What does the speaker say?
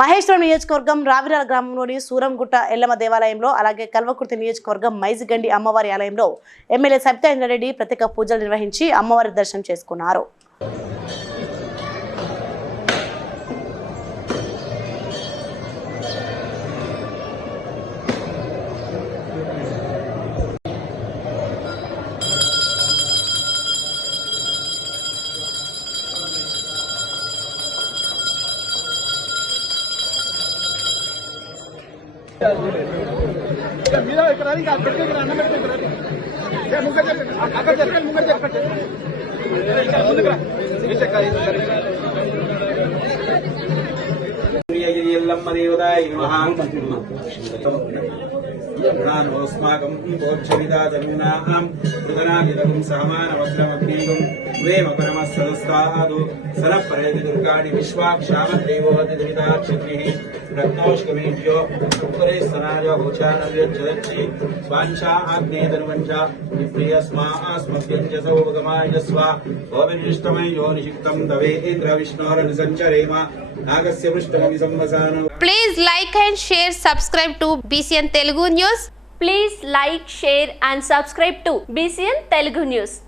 మహేశ్వరం నియోజకవర్గం రావిరాల గ్రామంలోని సూరంగుట్ట ఎల్లమ్మ దేవాలయంలో అలాగే కల్వకుర్తి నియోజకవర్గం మైజిగండి అమ్మవారి ఆలయంలో ఎమ్మెల్యే సబితాఇంద్రారెడ్డి ప్రత్యేక పూజలు నిర్వహించి అమ్మవారి దర్శనం చేసుకున్నారు. ोस्माकं पोक्षविदातरूणां मृगनादिदगुं सहमानवग्रमग्नीगुं द्वेमकरमस्सदस्तादु सरपरेति दुर्गाणि विश्वाक्षामदेवोऽतिदविताक्षग्निः रत्नोष्कमेभ्यो उत्तरे स्तनाय भूषाणव्यच्छदक्षि स्वांशा आग्नेयधनुवञ्च विप्रियस्मास्मभ्यञ्जसौगमाय स्वा ओविनिष्टमय योनिषिक्तं तवेन्द्र विष्णोरनुसञ्चरेम नागस्य पृष्ठमभि संवसानो. Please like and share, subscribe to BCN Telugu News. Please like, share and subscribe to BCN Telugu News.